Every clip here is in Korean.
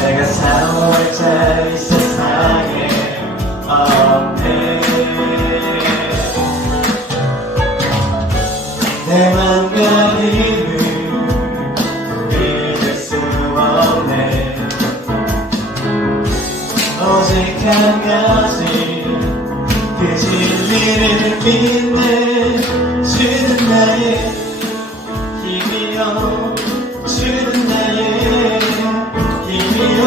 내가 사월짜리 세상에 없네. 내 맘과 힘을 믿을 수 없네. 오직 한 가지 그 진리를 믿네. 주는 나의 힘이여, 주는 나의 힘이여,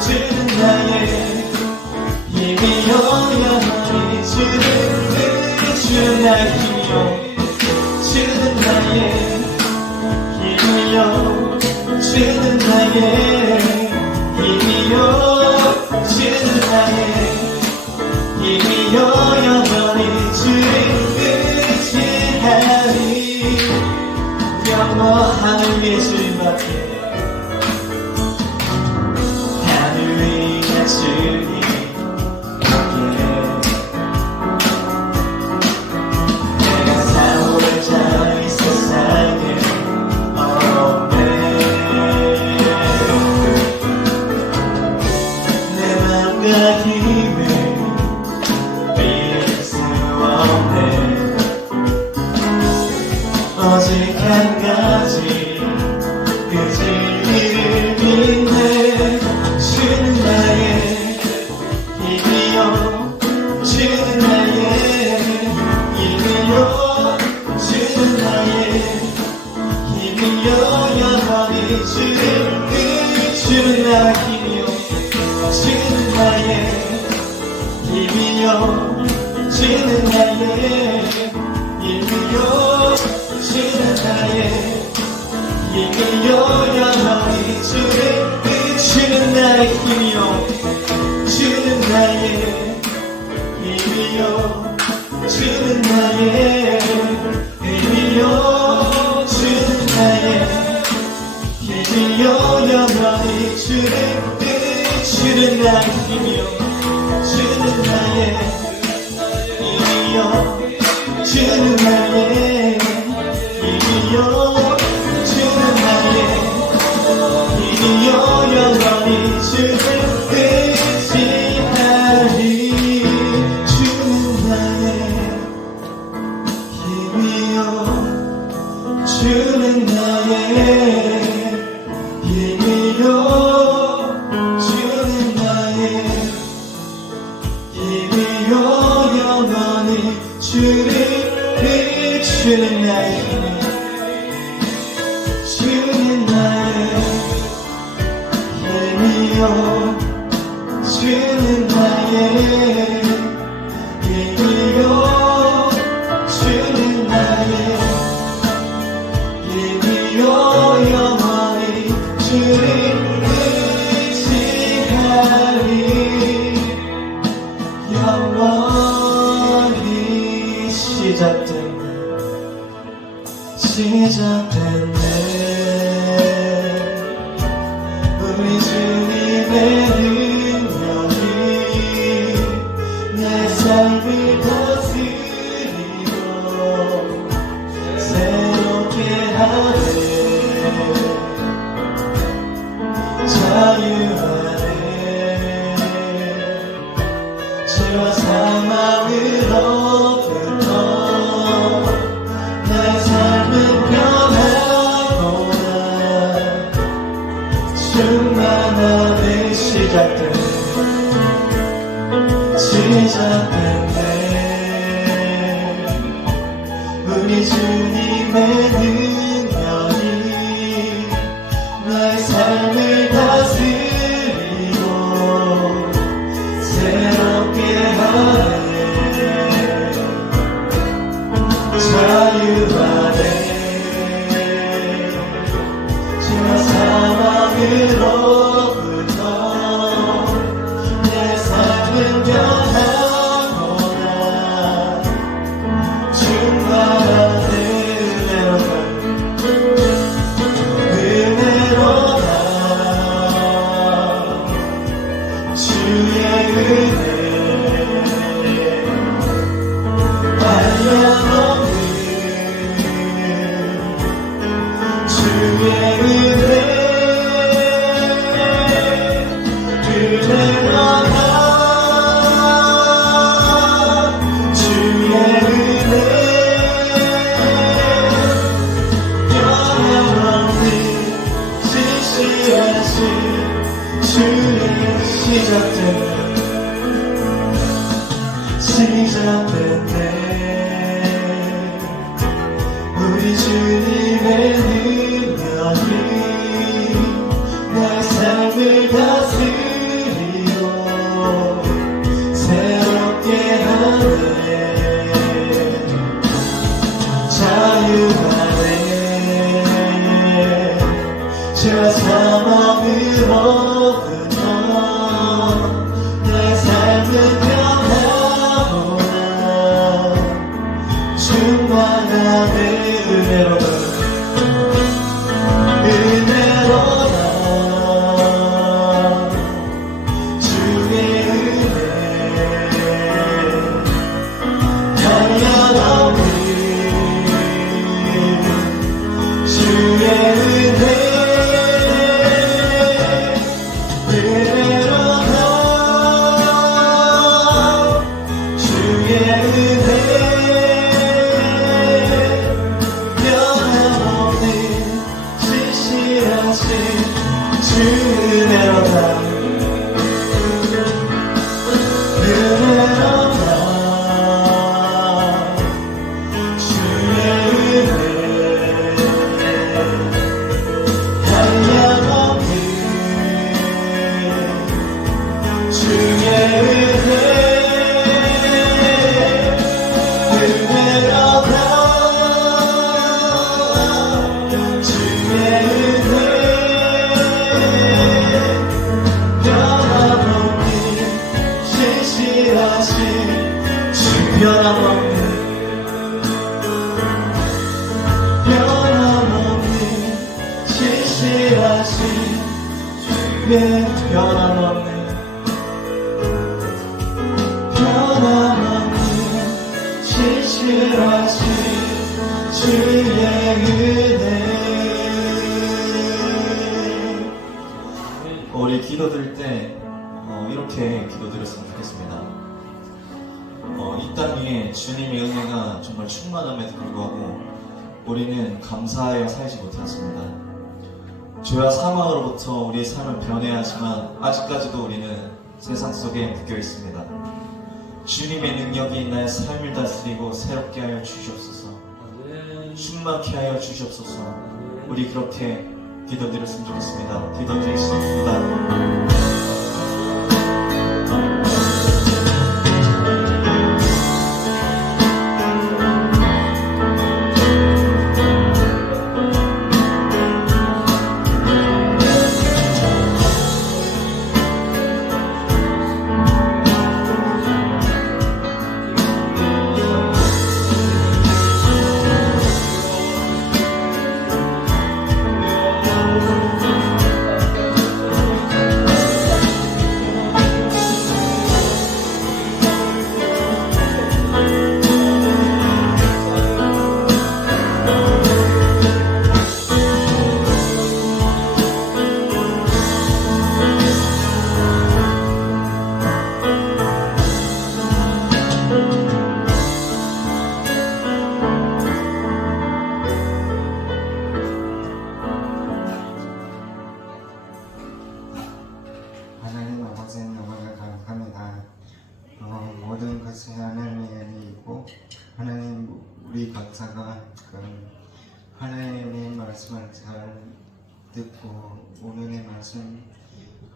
주는 나의 힘이여. 영원히 주는 나의 힘이여, 주는 나의 힘이여, 주는 나의 힘이여, 주는 나의 힘이여. 영원히 주를 의지하리. 영원한 예수밖에 하늘 위에 주님 내가 사오자 이 세상에 없네. 내 맘과 힘을 믿을 수 없네. 오직 한 가지 그 진리를 믿네. 주는 나의 힘이여, 주는 나의 힘이여, 주는 나의 힘이여. 영원히 주는 나의 힘이여, 주는 나의 힘이여, 주는 나의 힘이여, 주는 나의 힘이여. 영원히 주는 나의 힘이여, 주는 나의 힘이여, 주는 나의 힘이여, 주는 나의 힘이여. 영원히 주는 나의 힘이여, 주는 나의 힘이여, 주는 나의 힘이여, 주는 나의 힘이여. 영원히 주를 의지하리. 주는 나의 힘이여, 주는 나의 힘이여, 주는 나의 힘이여. 영원히 주는 나의 힘, 주는 나의 힘이여, 주는 나의 힘이여, 주는 나의 힘이여. 영원히 주를 의지하리. 영원히 시작됐네. 우리 주님의 능력이 내 삶을 다스리고 새롭게 하네. 자유하네. 죄와 사망으로부터 나의 삶은 변하구나. 충만함이 시작됐네. 우리 주님의 능력이 나의 삶을 다스리고 새롭게 하네. 자유하네. 죄와 사망으로부터 내 삶은 변하구나. 충만한 은혜로 주의 시작된 때 우리 주님의 능력이 내 삶을 다스리고 새롭게 하네 자유하네 죄와 사망으로부터 내 삶은 변화보다 충만한 은혜로다 주의 은혜 한량없는 주의 은혜로다 주의 은혜 변함없는 신실하신 주 은혜로다 은혜로다 주의 은혜 한량없는 주의 은혜 은혜로다 주의 은혜 변함없는 신실하신 주 변함없는 신실하신 주의 변함없는 신실하신 주의 은혜 우리 기도드릴 때 이렇게 기도드렸으면 좋겠습니다. 이 땅 위에 주님의 은혜가 정말 충만함에도 불구하고 우리는 감사하여 살지 못했습니다. 죄와 사망으로부터 우리의 삶은 변해야지만 아직까지도 우리는 세상 속에 묶여 있습니다. 주님의 능력이 나의 삶을 다스리고 새롭게 하여 주시옵소서. 충만케 하여 주시옵소서. 우리 그렇게 기도드렸으면 좋겠습니다. 기도드리겠습니다. 하나님 아버지 영광을 감사합니다. 모든 것이 하나님의 은혜이고 하나님 우리 각자가 하나님의 말씀을 잘 듣고 오늘의 말씀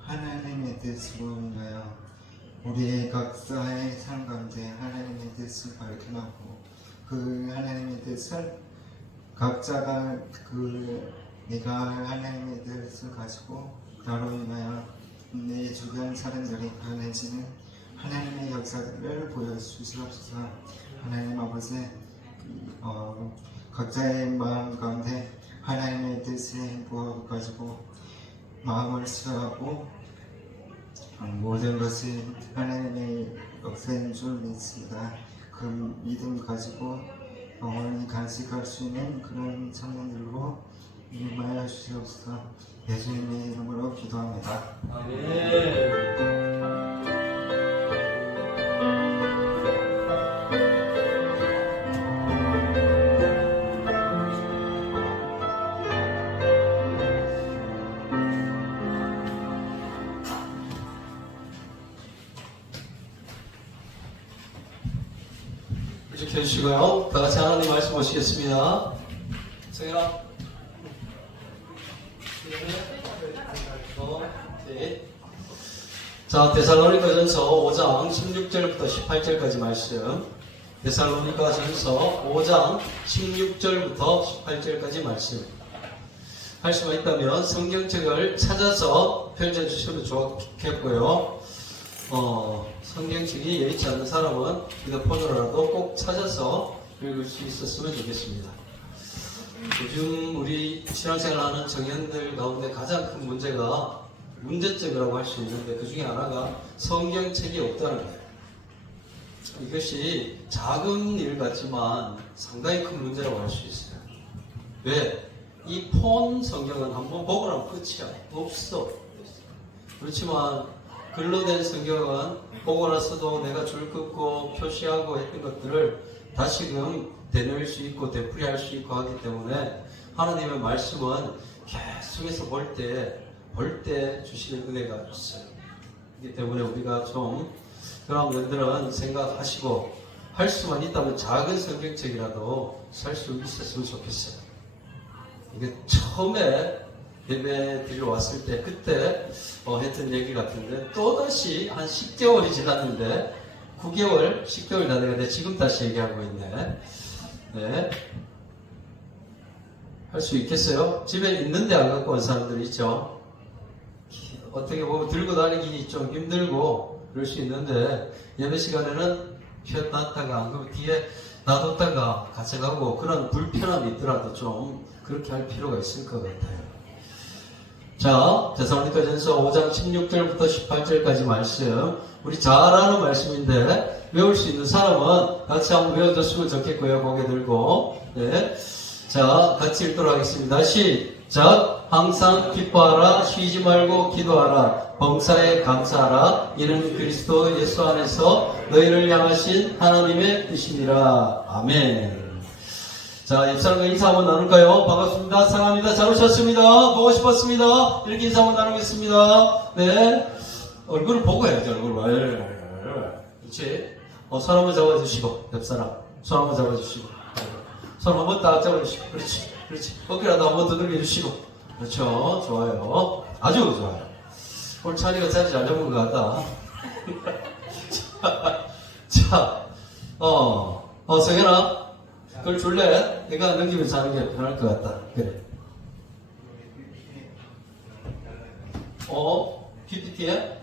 하나님의 뜻으로 인하여 우리의 각자의 삶 가운데 하나님의 뜻을 발견하고 그 하나님의 뜻을 각자가 내가 하나님의 뜻을 가지고 나로 인하여 내 주변 사람들이 변해지는 하나님의 역사들을 보여주시옵소서. 하나님 아버지 각자의 마음 가운데 하나님의 뜻을 부어가지고 마음을 수하고 모든 것이 하나님의 역사인 줄 믿습니다. 그 믿음 가지고 영원히 간직할 수 있는 그런 청년들로 임하여 주시옵소서. 예수님의 이름으로 기도합니다. 아멘. 이렇게 해주시고요. 다 같이 하나님 말씀 보시겠습니다. 성현아. 네. 자, 데살로니가전서 5장 16절부터 18절까지 말씀. 데살로니가전서 5장 16절부터 18절까지 말씀. 할 수가 있다면 성경책을 찾아서 펼쳐주시면 좋겠고요. 성경책이 예의치 않는 사람은 휴대폰으로라도 꼭 찾아서 읽을 수 있었으면 좋겠습니다. 요즘 우리 신앙생활하는 청년들 가운데 가장 큰 문제점이라고 할 수 있는데 그 중에 하나가 성경책이 없다는 거예요. 이것이 작은 일 같지만 상당히 큰 문제라고 할 수 있어요. 왜? 이 폰 성경은 한번 보고 나면 끝이야. 없어. 그렇지만 글로 된 성경은 보고 나서도 내가 줄 긋고 표시하고 했던 것들을 다시금 되뇌일 수 있고 되풀이할 수 있고 하기 때문에 하나님의 말씀은 계속해서 볼 때 주시는 은혜가 있어요. 그렇기 때문에 우리가 좀 그런 면들은 생각하시고 할 수만 있다면 작은 성경책이라도 살 수 있었으면 좋겠어요. 이게 처음에 예배 드리러 왔을 때 그때 했던 얘기 같은데 또다시 한 10개월이 지났는데 9개월, 10개월 다 되는데 지금 다시 얘기하고 있네. 네. 할 수 있겠어요? 집에 있는데 안 갖고 온 사람들 있죠? 어떻게 보면 들고 다니기 좀 힘들고 그럴 수 있는데 예배 시간에는 펴놨다가 안 그러면 뒤에 놔뒀다가 가져가고 그런 불편함이 있더라도 좀 그렇게 할 필요가 있을 것 같아요. 자, 데살로니가전서 5장 16절부터 18절까지 말씀. 우리 잘 아는 말씀인데 외울 수 있는 사람은 같이 한번 외워줬으면 좋겠고요. 고개 들고. 네. 자, 같이 읽도록 하겠습니다. 시작. 항상 기뻐하라. 쉬지 말고 기도하라. 범사에 감사하라. 이는 그리스도 예수 안에서 너희를 향하신 하나님의 뜻이니라. 아멘. 자, 옆사람과 인사 한번 나눌까요? 반갑습니다. 사랑합니다. 잘 오셨습니다. 보고 싶었습니다. 이렇게 인사 한번 나누겠습니다. 네. 얼굴을 보고 해야죠, 얼굴을. 그렇지. 손 한번 잡아주시고, 옆사람. 손 한번 잡아주시고. 손 한번 딱 잡아주시고. 그렇지. 그렇지. 어깨라도 한번 두들겨 주시고. 그렇죠. 좋아요. 아주 좋아요. 오늘 찬이가 자리 잘 잡은 것 같다. 자, 성현아. 그걸 줄래? 내가 넘기면서 하는 게 편할 것 같다. 그래. PPT에?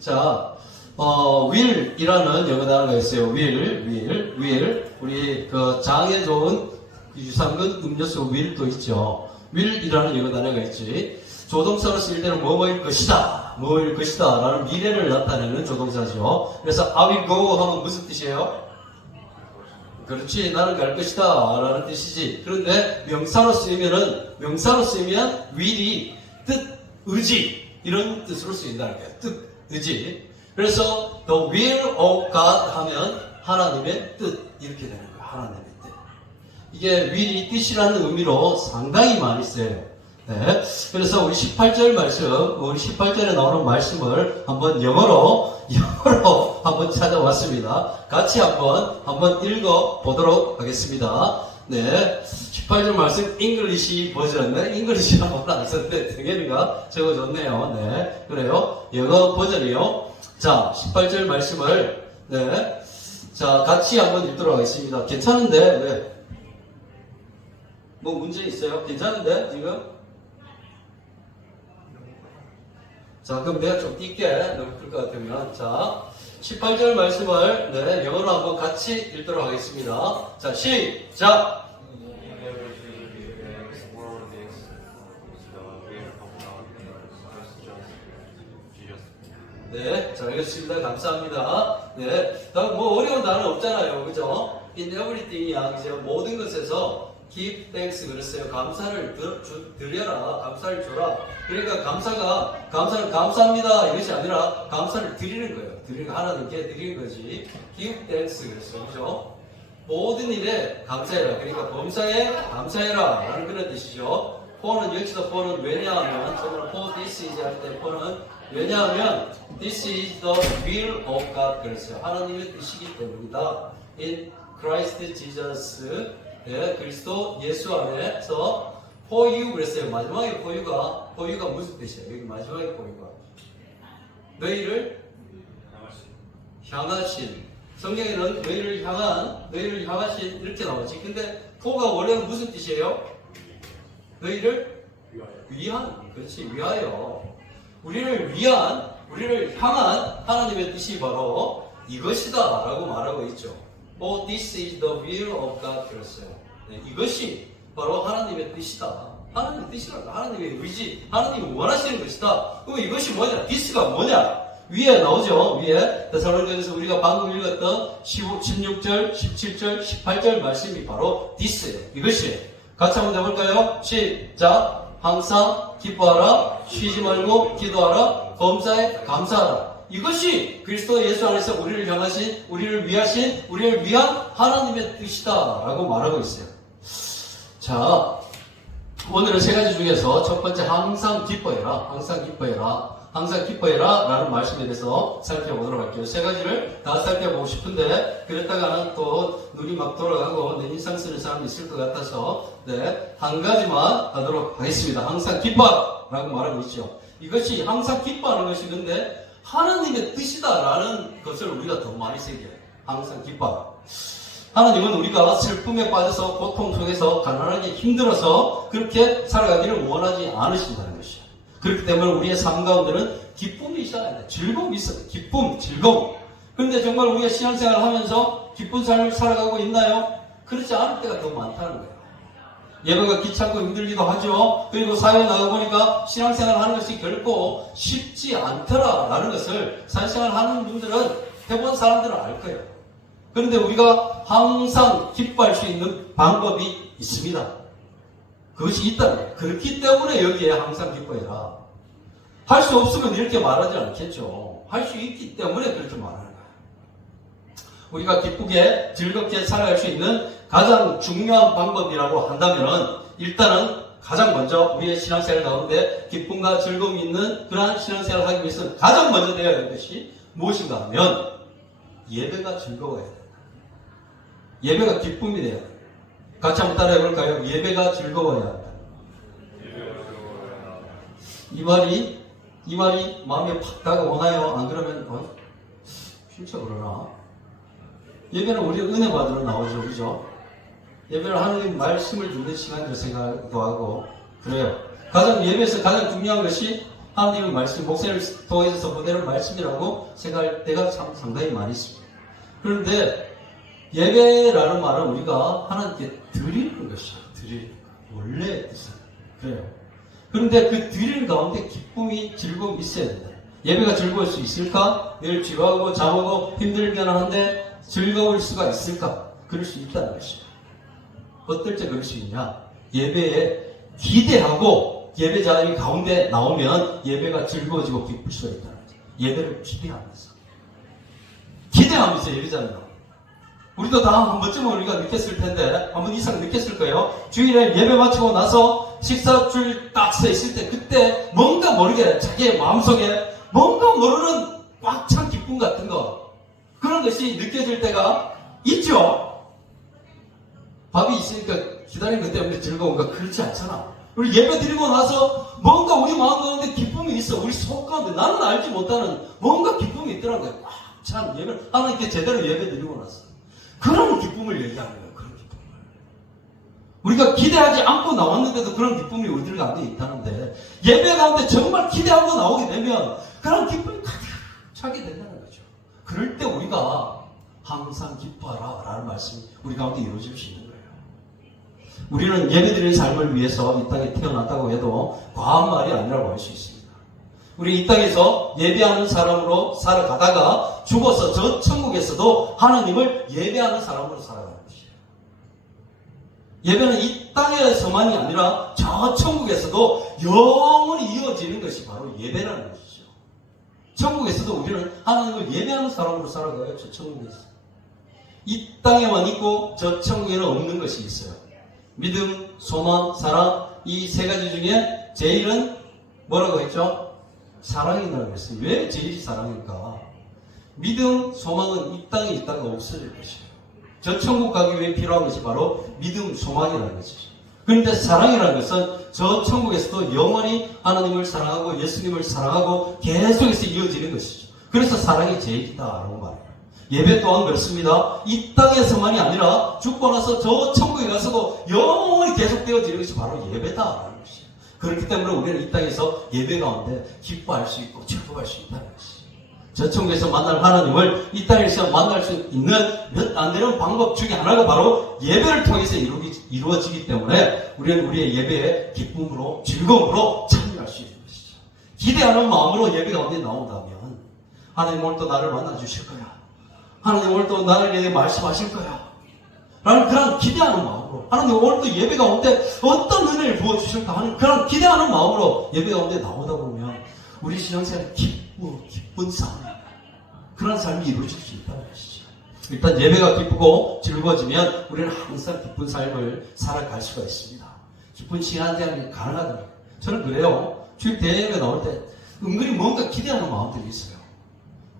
자, will이라는 영어 단어가 있어요. will. 우리 그 장에 좋은 유산균 음료수 will도 있죠. will이라는 영어 단어가 있지. 조동사로 쓸 때는 뭐뭐일 것이다. 뭐일 것이다. 라는 미래를 나타내는 조동사죠. 그래서 I will go 하면 무슨 뜻이에요? 그렇지, 나는 갈 것이다 라는 뜻이지. 그런데 명사로 쓰이면 will이 뜻, 의지 이런 뜻으로 쓰인다는 거예요. 뜻, 의지. 그래서 the will of God 하면 하나님의 뜻 이렇게 되는 거예요. 하나님의 뜻. 이게 will이 뜻이라는 의미로 상당히 많이 쓰여요. 네. 그래서 우리 18절 말씀, 우리 18절에 나오는 말씀을 한번 영어로 한번 찾아왔습니다. 같이 한번 읽어 보도록 하겠습니다. 네. 18절 말씀, 잉글리시 버전인데, 잉글리시 한번 안 썼는데, 대개미가 적어줬네요. 네. 그래요. 영어 버전이요. 자, 18절 말씀을, 네. 자, 같이 한번 읽도록 하겠습니다. 괜찮은데, 왜? 뭐 문제 있어요? 괜찮은데, 지금? 자, 그럼 내가 좀 띄게 너무 클 것 같으면. 자, 18절 말씀을, 네, 영어로 한번 같이 읽도록 하겠습니다. 자, 시작! 네, 잘 읽었습니다. 감사합니다. 네, 뭐 어려운 단어 없잖아요. 그죠? In everything이야. 그죠? 모든 것에서 give thanks 그랬어요. 감사를 드려라. 감사를 줘라. 그러니까 감사는 감사합니다. 이것이 아니라 감사를 드리는 거예요. 드리는 거, 하나님께 드리는 거지. give thanks 그랬어요. 그죠? 모든 일에 감사해라. 그러니까 범사에 감사해라. 라는 그런 뜻이죠. for는 여기서 for는 왜냐하면, 정말 for this is 할 때 for는 왜냐하면 this is the will of God 그랬어요. 하나님의 뜻이기 때문이다. in Christ Jesus. 예, 그리스도 예수 안에서 for you 그랬어요. 마지막에 for you가 무슨 뜻이에요? 여기 마지막에 for you가 너희를 향하신. 성경에는 너희를 향하신 이렇게 나오지. 근데 for가 원래는 무슨 뜻이에요? 너희를 위한. 그렇지, 위하여. 우리를 향한 하나님의 뜻이 바로 이것이다 라고 말하고 있죠. Oh, this is the will of God. 그랬어요. 네, 이것이 바로 하나님의 뜻이다. 하나님의 뜻이란다. 하나님의 의지, 하나님이 원하시는 것이다. 그럼 이것이 뭐냐? this가 뭐냐? 위에 나오죠. 위에 데살로니가서 우리가 방금 읽었던 16절, 17절, 18절 말씀이 바로 this예요. 이것이. 같이 한번 해볼까요? 시작. 항상 기뻐하라, 쉬지 말고 기도하라, 범사에 감사하라. 이것이 그리스도 예수 안에서 우리를 향하신, 우리를 위하신, 우리를 위한 하나님의 뜻이다 라고 말하고 있어요. 자, 오늘은 세 가지 중에서 첫 번째 항상 기뻐해라, 항상 기뻐해라 라는 말씀에 대해서 살펴보도록 할게요. 세 가지를 다 살펴보고 싶은데 그랬다가는 또 눈이 막 돌아가고 내 인상 쓰는 사람이 있을 것 같아서 네, 한 가지만 하도록 하겠습니다. 항상 기뻐라고 말하고 있죠. 이것이 항상 기뻐하는 것이 근데 하나님의 뜻이다라는 것을 우리가 더 많이 새겨요. 항상 기뻐하라. 하나님은 우리가 슬픔에 빠져서 고통 속에서 가난하게 힘들어서 그렇게 살아가기를 원하지 않으신다는 것이에요. 그렇기 때문에 우리의 삶 가운데는 기쁨이 있어야 된다. 즐거움이 있어요. 기쁨, 즐거움. 그런데 정말 우리가 신앙생활을 하면서 기쁜 삶을 살아가고 있나요? 그렇지 않을 때가 더 많다는 거예요. 예배가 귀찮고 힘들기도 하죠. 그리고 사회에 나가보니까 신앙생활을 하는 것이 결코 쉽지 않더라라는 것을 사회생활을 하는 분들은 해본 사람들은 알 거예요. 그런데 우리가 항상 기뻐할 수 있는 방법이 있습니다. 그것이 있다는 거예요. 그렇기 때문에 여기에 항상 기뻐해라. 할 수 없으면 이렇게 말하지 않겠죠. 할 수 있기 때문에 그렇게 말하는 거예요. 우리가 기쁘게 즐겁게 살아갈 수 있는 가장 중요한 방법이라고 한다면 일단은 가장 먼저 우리의 신앙생활 가운데 기쁨과 즐거움이 있는 그러한 신앙생활을 하기 위해서는 가장 먼저 되어야 할 것이 무엇인가 하면 예배가 즐거워야 된다. 예배가 기쁨이 돼야 된다. 같이 한번 따라해 볼까요? 예배가 즐거워야 한다. 이 말이 마음에 팍 다가오나요? 안 그러면 진짜 그러나? 예배는 우리 은혜 받으러 나오죠, 그죠? 예배는 하나님 말씀을 듣는 시간이라고 생각도 하고 그래요. 예배에서 가장 중요한 것이 하나님의 말씀, 목사를 통해서 보내는 말씀이라고 생각할 때가 상당히 많이 있습니다. 그런데 예배라는 말은 우리가 하나님께 드리는 것이죠. 드리는 것. 원래 뜻은 그래요. 그런데 그 드리는 가운데 기쁨이, 즐거움이 있어야 된다. 예배가 즐거울 수 있을까? 늘 지루하고 잠하고 힘들긴 한데 즐거울 수가 있을까? 그럴 수 있다는 것이죠. 어떨 때 그럴 수 있냐? 예배에 기대하고 예배 자리 가운데 나오면 예배가 즐거워지고 기쁠 수가 있다는 거죠. 예배를 기대하면서 예배 자리 나오면 우리도 다 한 번쯤은 우리가 느꼈을 텐데, 한 번 이상 느꼈을 거예요. 주일에 예배 마치고 나서 식사줄 딱 서 있을 때, 그때 뭔가 모르게 자기의 마음속에 뭔가 모르는 꽉 찬 기쁨 같은 거, 그런 것이 느껴질 때가 있죠? 밥이 있으니까 기다리는 것 때문에 즐거운가? 그렇지 않잖아. 우리 예배 드리고 나서 뭔가 우리 마음 가운데 기쁨이 있어. 우리 속 가운데 나는 알지 못하는 뭔가 기쁨이 있더라고요. 꽉 찬 예배, 하나님께 제대로 예배 드리고 나서. 그런 기쁨을 얘기하는 거예요. 그런 기쁨을. 우리가 기대하지 않고 나왔는데도 그런 기쁨이 우리들 가운데 있다는데 예배 가운데 정말 기대하고 나오게 되면 그런 기쁨이 가득 차게 된다는 거죠. 그럴 때 우리가 항상 기뻐하라 라는 말씀이 우리 가운데 이루어질 수 있는 거예요. 우리는 예배드리는 삶을 위해서 이 땅에 태어났다고 해도 과한 말이 아니라고 할 수 있습니다. 우리 이 땅에서 예배하는 사람으로 살아가다가 죽어서 저 천국에서도 하나님을 예배하는 사람으로 살아가는 것이에요. 예배는 이 땅에서만이 아니라 저 천국에서도 영원히 이어지는 것이 바로 예배라는 것이죠. 천국에서도 우리는 하나님을 예배하는 사람으로 살아가요. 저 천국에서. 이 땅에만 있고 저 천국에는 없는 것이 있어요. 믿음, 소망, 사랑, 이 세 가지 중에 제일은 뭐라고 했죠? 사랑이라고 했어요. 왜 제일이 사랑일까? 믿음, 소망은 이 땅에 있다가 없어질 것이에요. 저 천국 가기 위해 필요한 것이 바로 믿음, 소망이라는 것이죠. 그런데 사랑이라는 것은 저 천국에서도 영원히 하나님을 사랑하고 예수님을 사랑하고 계속해서 이어지는 것이죠. 그래서 사랑이 제일이다라고 말해요. 예배 또한 그렇습니다. 이 땅에서만이 아니라 죽고 나서 저 천국에 가서도 영원히 계속되어지는 것이 바로 예배다라는 것이죠. 그렇기 때문에 우리는 이 땅에서 예배 가운데 기뻐할 수 있고 즐거워할 수 있다는 것이죠. 저 천국에서 만날 하나님을 이 땅에서 만날 수 있는 몇 안 되는 방법 중에 하나가 바로 예배를 통해서 이루어지기 때문에 우리는 우리의 예배에 기쁨으로 즐거움으로 참여할 수 있는 것이죠. 기대하는 마음으로 예배 가운데 나온다면 하나님 오늘 또 나를 만나 주실 거야. 하나님 오늘 또 나에게 말씀하실 거야. 라는 그런 기대하는 마음으로 하나님 오늘 또 예배 가운데 어떤 은혜를 부어주실까 하는 그런 기대하는 마음으로 예배 가운데 나오다 보면 우리 신앙생활 기쁜 삶 그런 삶이 이루어질 수 있다는 것이죠. 일단 예배가 기쁘고 즐거워지면 우리는 항상 기쁜 삶을 살아갈 수가 있습니다. 기쁜 신앙생활이 가능하다. 저는 그래요. 주일 대예배 나올 때 은근히 뭔가 기대하는 마음들이 있어요.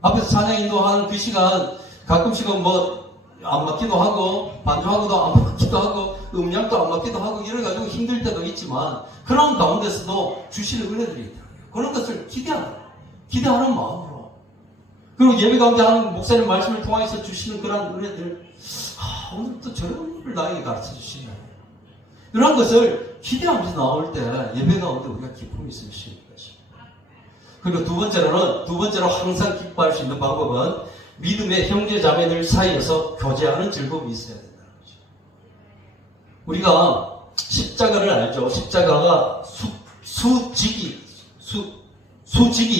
앞에서 찬양 인도하는 그 시간 가끔씩은 뭐 안 맞기도 하고 반주하고도 안 맞기도 하고 음량도 안 맞기도 하고 이래가지고 힘들 때도 있지만 그런 가운데서도 주시는 은혜들이 있더라고요. 그런 것을 기대하는 마음으로 그리고 예배 가운데 하는 목사님 말씀을 통해서 주시는 그런 은혜들 오늘 또 저런 걸 나에게 가르쳐 주시네. 이런 것을 기대하면서 나올 때 예배 가운데 우리가 기쁨이 있을 수 있는 것입니다. 그리고 두 번째로 항상 기뻐할 수 있는 방법은 믿음의 형제 자매들 사이에서 교제하는 즐거움이 있어야 된다는 거죠. 우리가 십자가를 알죠. 십자가가 수직이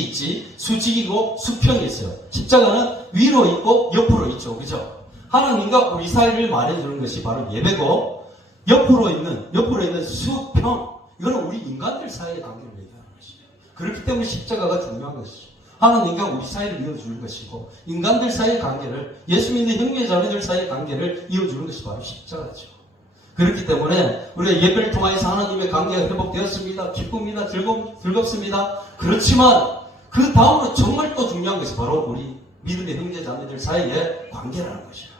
있지. 수직이고 수평이 있어요. 십자가는 위로 있고 옆으로 있죠. 그죠? 하나님과 우리 사이를 말해주는 것이 바로 예배고 옆으로 있는 수평 이거는 우리 인간들 사이의 관계를 얘기하는 것이죠. 그렇기 때문에 십자가가 중요한 것이죠. 하나님과 우리 사이를 이어주는 것이고 인간들 사이의 관계를 예수 믿는 형제 자매들 사이의 관계를 이어주는 것이 바로 십자가죠. 그렇기 때문에 우리가 예배를 통해서 하나님의 관계가 회복되었습니다. 기쁩니다. 즐겁습니다. 그렇지만 그 다음으로 정말 또 중요한 것이 바로 우리 믿음의 형제 자매들 사이의 관계라는 것이에요.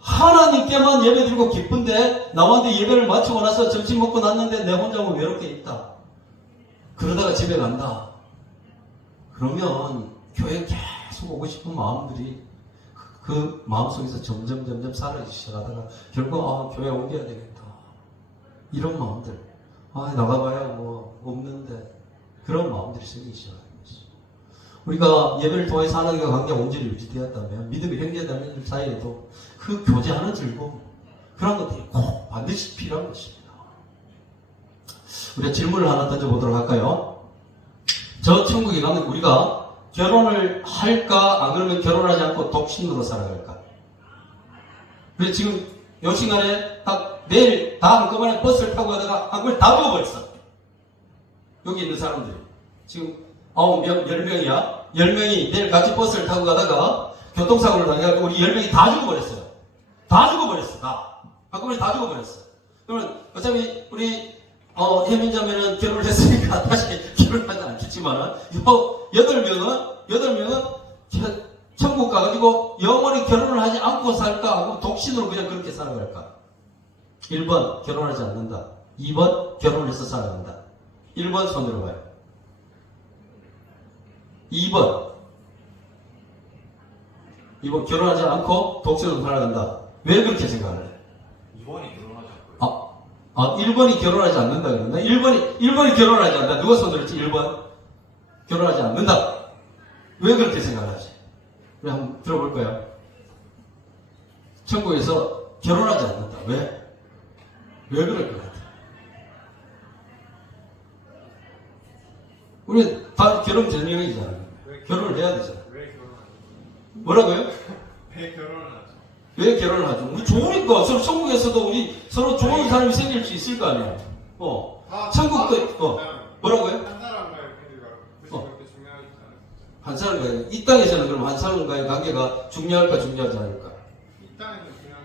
하나님께만 예배드리고 기쁜데 나한테 예배를 마치고 나서 점심 먹고 났는데 내 혼자만 외롭게 있다. 그러다가 집에 간다. 그러면 교회에 계속 오고 싶은 마음들이 그 마음속에서 점점 사라지기 시작하다가 결국 교회 옮겨야 되겠다. 이런 마음들. 나가봐야 뭐 없는데 그런 마음들이 생기기 시작하는 것이죠. 우리가 예배를 통해서 하나님과 관계가 온전히 유지되었다면 믿음의 형제자매들 사이에도 그 교제하는 즐거움 그런 것들이 꼭 반드시 필요한 것입니다. 우리가 질문을 하나 던져보도록 할까요? 저 천국에 가면 우리가 결혼을 할까 안 그러면 결혼하지 않고 독신으로 살아갈까? 그래서 지금 요 시간에 딱 내일 다 한꺼번에 버스를 타고 가다가 한꺼번에 다 죽어버렸어. 여기 있는 사람들이 지금 10명이야. 10명이 내일 같이 버스를 타고 가다가 교통사고를 당해가지고 우리 10명이 다 죽어버렸어요. 다 죽어버렸어. 다. 한꺼번에 다 죽어버렸어. 그러면 어차피 우리 혜민자매는 결혼을 했으니까 다시 결혼하지 않겠지만 8명은 천국 가가지고 영원히 결혼을 하지 않고 살까 하고 독신으로 그냥 그렇게 살아갈까? 1번 결혼하지 않는다. 2번 결혼해서 살아간다. 1번 손으로 봐요. 2번 결혼하지 않고 독신으로 살아간다. 왜 그렇게 생각을 해? 2번이 결혼하지 않고요. 1번이 결혼하지 않는다 그런다. 1번이 결혼하지 않는다. 누가 손들었지? 1번 결혼하지 않는다. 왜 그렇게 생각하지? 우리 한번 들어볼까요? 천국에서 결혼하지 않는다. 왜? 왜 그럴 것 같아? 우리 다 결혼 전형이잖아요. 결혼을 해야 되잖아. 왜 결혼하죠? 뭐라고요? 왜 결혼을 하죠? 왜 결혼을 하죠? 우리 좋으니까 서로 천국에서도 우리 서로 좋은 사람이 생길 수 있을 거 아니야. 천국도 뭐라고요? 한 사람과의 관계가 굳이 그렇게 중요하지 않아요. 한 사람과의 이 땅에서는 그럼 한 사람과의 관계가 중요할까 중요하지 않을까? 이 땅에는 그냥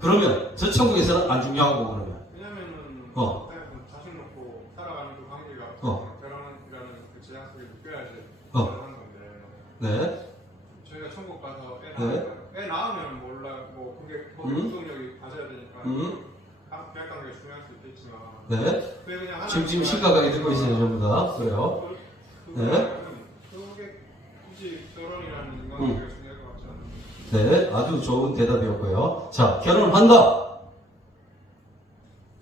그러면 저 천국에서는 안 중요하고 그러면 왜냐면은 이 어. 땅에서 자신 놓고 살아가는 그 관계가 결혼이라는 그 제약 속에 묶여야지 결혼하는 건데 네. 저희가 천국 가서 네. 애 낳으면 뭐 네. 그게 그냥 지금 심각하게 듣고 있어요, 전부 다. 그래요. 네. 그게 굳이 결혼이라는 인간관계가 중요할 것 같지 않아요? 네, 아주 좋은 대답이었고요. 자, 결혼한다.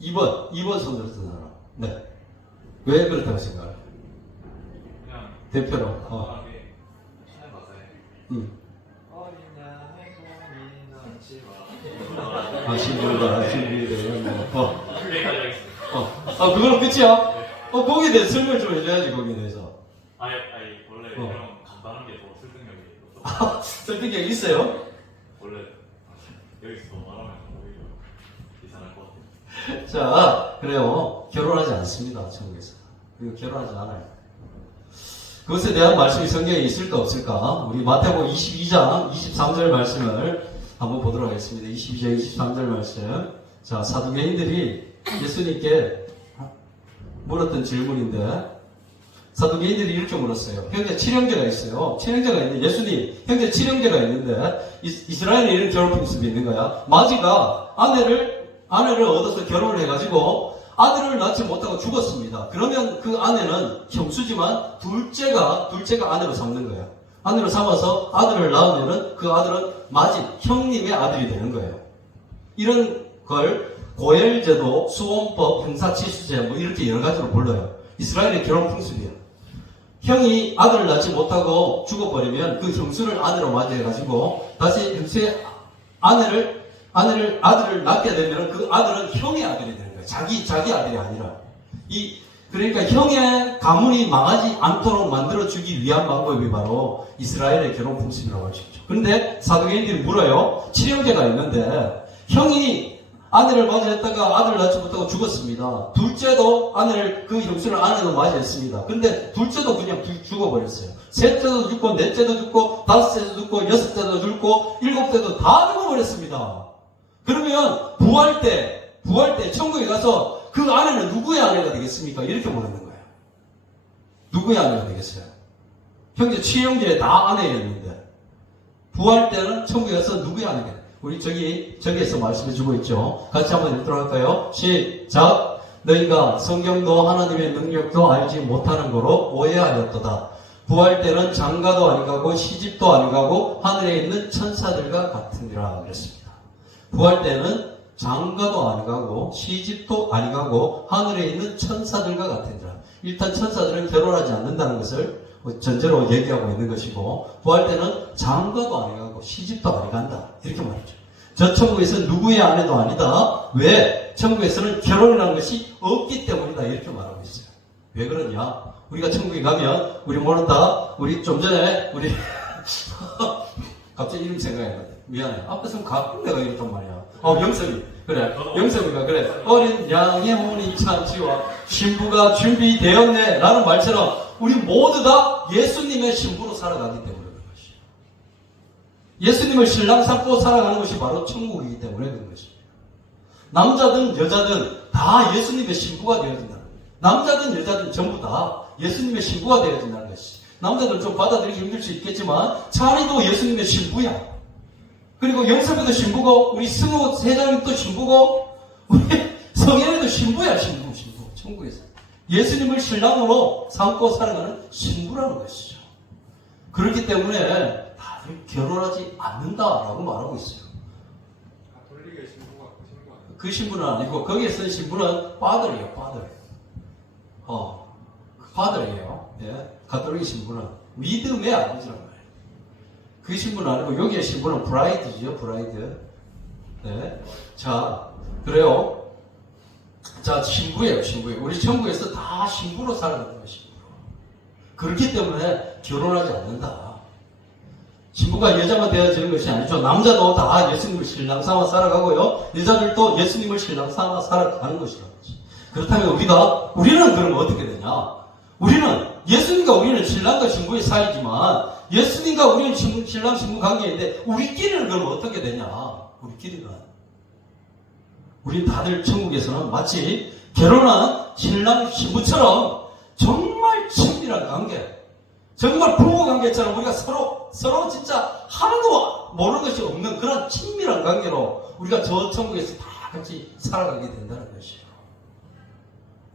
2번 손 들었던 사람. 네. 왜 그렇다고 생각해요? 그냥 대표로. 간단하게 신의 가사에 어린야 행복이 넘치마 아, 신부가, 신부에 뭐. 여기까지 하겠습니다. 아, 그걸로 끝이야? 거기에 대해서 설명 좀 해줘야지, 거기에 대해서. 아니 원래 어. 이런 간단한 게 더 설득력이 없어. 설득력 있어요? 원래 여기서 말하면 오히려 이상할 것 같아요. 자, 그래요. 결혼하지 않습니다, 천국에서. 그리고 결혼하지 않아요. 그것에 대한 말씀이 성경에 있을까 없을까? 우리 마태복음 22장 23절 말씀을 한번 보도록 하겠습니다. 22장 23절 말씀. 자, 사두개인들이 예수님께 물었던 질문인데, 사두개인들이 이렇게 물었어요. 형제 7형제가 있어요. 7형제가 있는데, 예수님, 형제 7형제가 있는데, 이스라엘에 이런 결혼 풍습이 있는 거야. 마지가 아내를 얻어서 결혼을 해가지고, 아들을 낳지 못하고 죽었습니다. 그러면 그 아내는 형수지만, 둘째가 아내로 삼는 거예요. 아내로 삼아서 아들을 낳으면은 그 아들은 마지, 형님의 아들이 되는 거예요. 이런 걸 고엘제도, 수원법, 형사치수제 뭐 이렇게 여러 가지로 불러요. 이스라엘의 결혼 풍습이에요. 형이 아들을 낳지 못하고 죽어버리면 그 형수를 아내로 맞이해가지고 다시 형수의 아들을 낳게 되면 그 아들은 형의 아들이 되는 거예요. 자기 아들이 아니라. 그러니까 형의 가문이 망하지 않도록 만들어주기 위한 방법이 바로 이스라엘의 결혼 풍습이라고 할 수 있죠. 그런데 사두개인들이 물어요. 7형제가 있는데 형이 아내를 맞이했다가 아들을 낳지 못하고 죽었습니다. 둘째도 그 형수를 아내로 맞이했습니다. 근데 둘째도 그냥 죽어버렸어요. 셋째도 죽고, 넷째도 죽고, 다섯째도 죽고, 여섯째도 죽고, 일곱째도 다 죽어버렸습니다. 그러면 부활 때 천국에 가서 그 아내는 누구의 아내가 되겠습니까? 이렇게 물는 거예요. 누구의 아내가 되겠어요? 형제 7형제에 다 아내였는데 부활 때는 천국에 가서 누구의 아내가 되겠어요? 우리 저기에서 말씀해주고 있죠. 같이 한번 읽도록 할까요? 시작. 너희가 성경도 하나님의 능력도 알지 못하는 거로 오해하였도다. 부활 때는 장가도 아니가고 시집도 아니가고 하늘에 있는 천사들과 같으니라 그랬습니다. 부활 때는 장가도 아니가고 시집도 아니가고 하늘에 있는 천사들과 같으니라. 일단 천사들은 결혼하지 않는다는 것을 전제로 얘기하고 있는 것이고, 부활 때는 장가도 아니가고 시집도 아니간다 이렇게 말이죠. 저 천국에서는 누구의 아내도 아니다. 왜? 천국에서는 결혼이라는 것이 없기 때문이다 이렇게 말하고 있어요. 왜 그러냐? 우리가 천국에 가면 우리 모른다. 우리 좀 전에 갑자기 이름 생각이 나네. 미안해. 앞에서 가끔 내가 이랬단 말이야. 영섭이. 그래. 영섭이가 그래. 어린 양의 혼이 참치와 신부가 준비되었네 라는 말처럼 우리 모두 다 예수님의 신부로 살아가기 때문에 그런 것이에요. 예수님을 신랑 삼고 살아가는 것이 바로 천국이기 때문에 그런 것이에요. 남자든 여자든 다 예수님의 신부가 되어야 된다. 남자든 여자든 전부 다 예수님의 신부가 되어야 된다는 것이. 남자들 좀 받아들이기 힘들 수 있겠지만 찬이도 예수님의 신부야. 그리고 영섭이도 신부고 우리 승우 세장님도 신부고 우리 성현이도 신부야. 신부. 천국에서 예수님을 신랑으로 삼고 살아가는 신부라는 것이죠. 그렇기 때문에 다들 결혼하지 않는다라고 말하고 있어요. 가톨릭의 신부가 아니에요? 그 신부는 아니고 거기에 쓴 신부는 파들이에요. 파들이에요. 예. 가톨릭 신부는 믿음의 아버지란 말이에요. 그 신부는 아니고 여기에 신부는 브라이드죠. 브라이드. 네. 자, 그래요. 자, 신부예요. 우리 천국에서 다 신부로 살아가는 거예요. 신부로. 그렇기 때문에 결혼하지 않는다. 신부가 여자만 되어지는 것이 아니죠. 남자도 다 예수님을 신랑 삼아 살아가고요. 여자들도 예수님을 신랑 삼아 살아가는 것이라는 거죠. 그렇다면 우리는 그러면 어떻게 되냐? 예수님과 우리는 신랑과 신부의 사이지만 예수님과 우리는 신랑 신부 관계인데 우리끼리는 그러면 어떻게 되냐? 우리 다들 천국에서는 마치 결혼한 신랑 신부처럼 정말 친밀한 관계, 정말 부부 관계처럼 우리가 서로 진짜 하나도 모르는 것이 없는 그런 친밀한 관계로 우리가 저 천국에서 다 같이 살아가게 된다는 것이에요.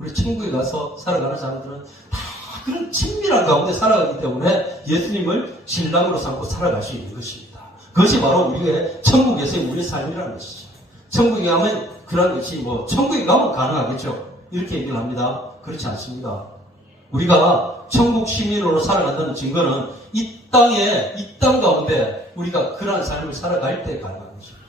우리 천국에 가서 살아가는 사람들은 다 그런 친밀한 가운데 살아가기 때문에 예수님을 신랑으로 삼고 살아갈 수 있는 것입니다. 그것이 바로 우리의 천국에서의 우리의 삶이라는 것이죠. 천국에 가면 그런 것이 천국에 가면 가능하겠죠. 이렇게 얘기를 합니다. 그렇지 않습니다. 우리가 천국 시민으로 살아간다는 증거는 이 땅 가운데 우리가 그러한 삶을 살아갈 때 가능한 것입니다.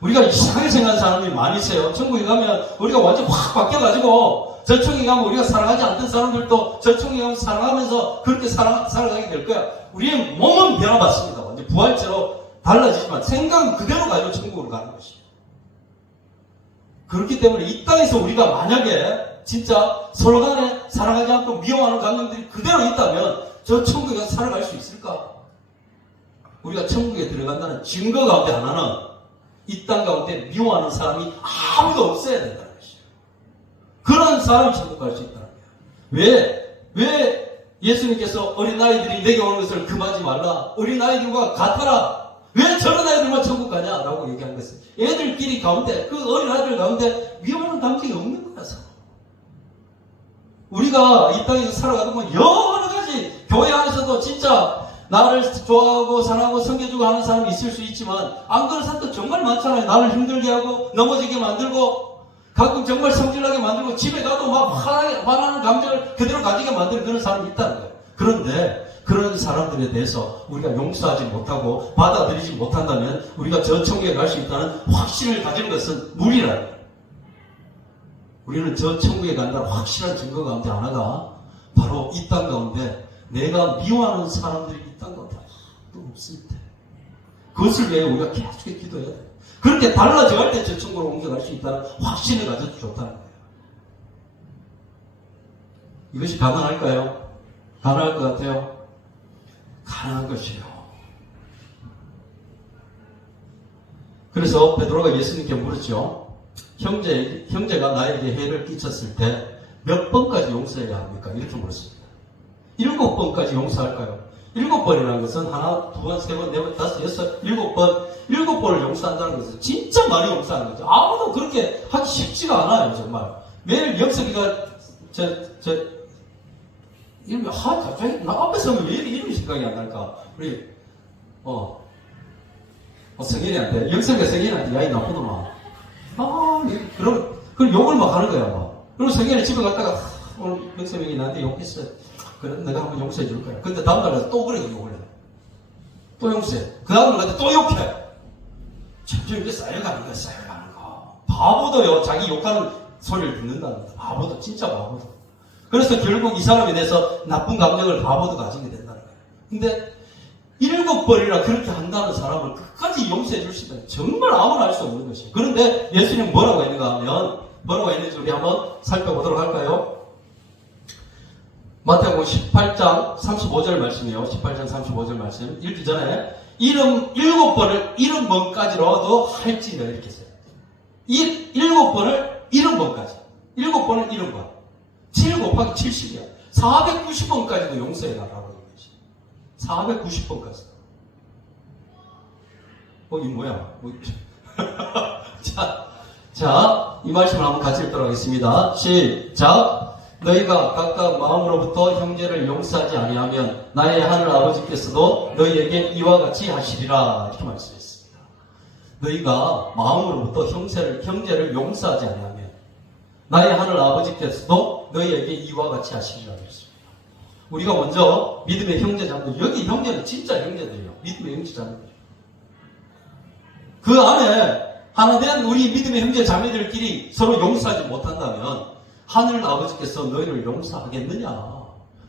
우리가 이상하게 생각하는 사람이 많이 있어요. 천국에 가면 우리가 완전 확 바뀌어가지고 저천국에 가면 우리가 사랑하지 않던 사람들도 저천국에 가면 사랑하면서 그렇게 살아가게 될 거야. 우리의 몸은 변화받습니다. 완전 부활체로 달라지지만 생각은 그대로 가지고 천국으로 가는 것이에요. 그렇기 때문에 이 땅에서 우리가 만약에 진짜 서로 간에 사랑하지 않고 미워하는 감정들이 그대로 있다면 저 천국에 가서 살아갈 수 있을까? 우리가 천국에 들어간다는 증거 가운데 하나는 이 땅 가운데 미워하는 사람이 아무도 없어야 된다는 것이에요. 그런 사람이 천국 갈 수 있다는 거예요. 왜 예수님께서 어린아이들이 내게 오는 것을 금하지 말라. 어린아이들과 같아라. 왜 저런 아이들만 천국 가냐라고 얘기한 것은 애들끼리 가운데 그 어린아이들 가운데 미워하는 감정이 없는 거라서 우리가 이 땅에서 살아가다 보면 여러 가지 교회 안에서도 진짜 나를 좋아하고 사랑하고 섬겨주고 하는 사람이 있을 수 있지만 안 그런 사람도 정말 많잖아요. 나를 힘들게 하고 넘어지게 만들고 가끔 정말 성질나게 만들고 집에 가도 막 화나는 감정을 그대로 가지게 만드는 그런 사람이 있다는 거예요. 그런데 그런 사람들에 대해서 우리가 용서하지 못하고 받아들이지 못한다면 우리가 저 천국에 갈 수 있다는 확신을 가진 것은 무리라는 거예요. 우리는 저 천국에 간다는 확실한 증거 가운데 하나가 바로 이 땅 가운데 내가 미워하는 사람들이 이 땅 가운데 아무도 없을 때 그것을 위해 우리가 계속 기도해야 돼요. 그렇게 달라져 갈 때 저 천국으로 옮겨갈 수 있다는 확신을 가져도 좋다는 거예요. 이것이 가능할까요? 가능할 것 같아요? 가능한 것이에요. 그래서 베드로가 예수님께 물었죠. 형제가 나에게 해를 끼쳤을 때 몇 번까지 용서해야 합니까? 이렇게 물었습니다. 7번까지 용서할까요? 7번이라는 것은 하나, 두 번, 세 번, 네 번, 다섯, 여섯, 7번, 7번을 용서한다는 것은 진짜 많이 용서하는 거죠. 아무도 그렇게 하기 쉽지가 않아요, 정말. 매일 역석이가 이름이 갑자기 나 앞에 서면 왜 이름이 생각이 안 날까? 우리 성현이한테 역석이가 성현이한테 야이 나쁜 놈아. 그럼 욕을 막 하는 거야, 막. 그리고 성현이 집에 갔다가 오늘 역석이 나한테 욕했어. 그래, 내가 한번 용서해 줄 거야. 근데 다음날 가서 또 그래 욕을 해. 또 용서해. 그 다음날 가서 또 욕해. 점점 이제 쌓여가는 거야, 쌓여가는 거. 바보도요, 자기 욕하는 소리를 듣는다는 거야. 바보도, 진짜 바보도. 그래서 결국 이 사람에 대해서 나쁜 감정을 바보도 가지게 된다는 거예요. 근데 7번이나 그렇게 한다는 사람을 끝까지 용서해 줄 수 있다면 정말 아무나 할 수 없는 것이에요. 그런데 예수님은 뭐라고 했는가 하면 뭐라고 했는지 우리 한번 살펴보도록 할까요? 마태복음 18장 35절 말씀이요. 18장 35절 말씀 읽기 전에 7번을 70번까지로도 할지니라 이렇게 했어요. 7번을 70번까지. 7번을 70번. 7 곱하기 70이야. 490번까지도 용서해달라고 얘기하시죠. 490번까지. 이게 뭐야? 자, 이 말씀을 한번 같이 읽도록 하겠습니다. 시작. 너희가 각각 마음으로부터 형제를 용서하지 아니하면 나의 하늘 아버지께서도 너희에게 이와 같이 하시리라. 이렇게 말씀했습니다. 너희가 마음으로부터 형제를 용서하지 아니하면 나의 하늘 아버지께서도 너희에게 이와 같이 하시리라. 했습니다. 우리가 먼저 믿음의 형제자매들, 여기 형제는 진짜 형제들이에요. 믿음의 형제자매들. 그 안에 하나 된 우리 믿음의 형제자매들끼리 서로 용서하지 못한다면 하늘 아버지께서 너희를 용서하겠느냐?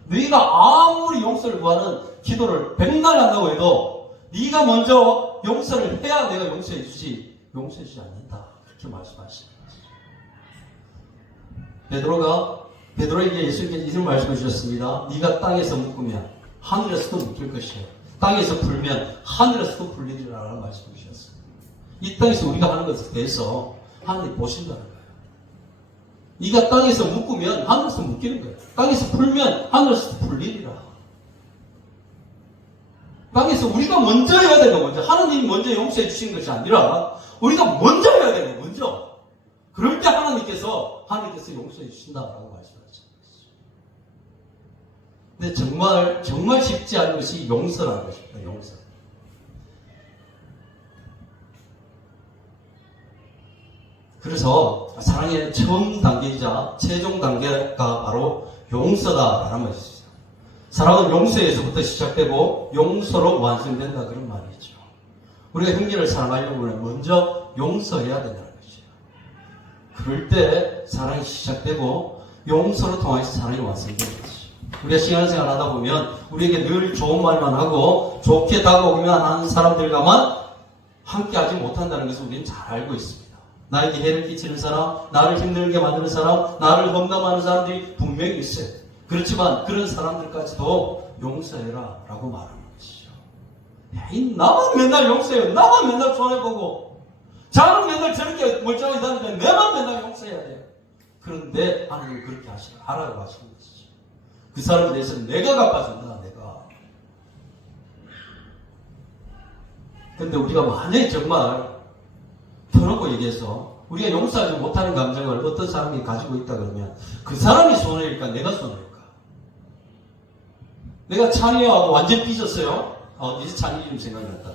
너희가 아무리 용서를 구하는 기도를 백날 한다고 해도 네가 먼저 용서를 해야 내가 용서해주지 용서해주지 않는다. 그렇게 말씀하십니다. 베드로에게 예수님께서 이런 말씀을 주셨습니다. 네가 땅에서 묶으면 하늘에서도 묶일 것이요 땅에서 풀면 하늘에서도 풀리리라는 말씀을 주셨습니다. 이 땅에서 우리가 하는 것에 대해서 하나님 보신다는 거예요. 네가 땅에서 묶으면 하늘에서 묶이는 거예요. 땅에서 풀면 하늘에서 풀리리라. 땅에서 우리가 먼저 해야 되는 거 먼저. 하나님이 먼저 용서해 주신 것이 아니라 우리가 먼저 해야 되는 거 먼저. 그럴 때 하나님께서 용서해 주신다라고 말씀하셨어요. 근데 정말 쉽지 않은 것이 용서라는 것입니다. 용서. 그래서 사랑의 처음 단계이자 최종 단계가 바로 용서다라는 것이죠. 사랑은 용서에서부터 시작되고 용서로 완성된다 그런 말이죠. 우리가 형제를 사랑하려고 하면 먼저 용서해야 된다는 것이죠. 그럴 때 사랑이 시작되고 용서로 통해서 사랑이 완성되는 것이죠. 우리가 신앙생활 하다 보면 우리에게 늘 좋은 말만 하고 좋게 다가오기만 하는 사람들과만 함께 하지 못한다는 것을 우리는 잘 알고 있습니다. 나에게 해를 끼치는 사람, 나를 힘들게 만드는 사람, 나를 험담하는 사람들이 분명히 있어요. 그렇지만 그런 사람들까지도 용서해라 라고 말하는 것이죠. 나만 맨날 용서해요. 나만 맨날 손해보고 자는 맨날 저렇게 멀쩡하게 다니는데 내만 맨날 용서해야 돼요. 그런데 하나님은 그렇게 하라고 하시는 것이죠. 그 사람에 대해서는 내가 갚아준다. 내가. 근데 우리가 만약에 정말 터놓고 얘기해서 우리가 용서하지 못하는 감정을 어떤 사람이 가지고 있다 그러면 그 사람이 손해일까 내가 손해일까? 내가 찬이하고 완전 삐졌어요. 이제 찬이 좀 생각났다.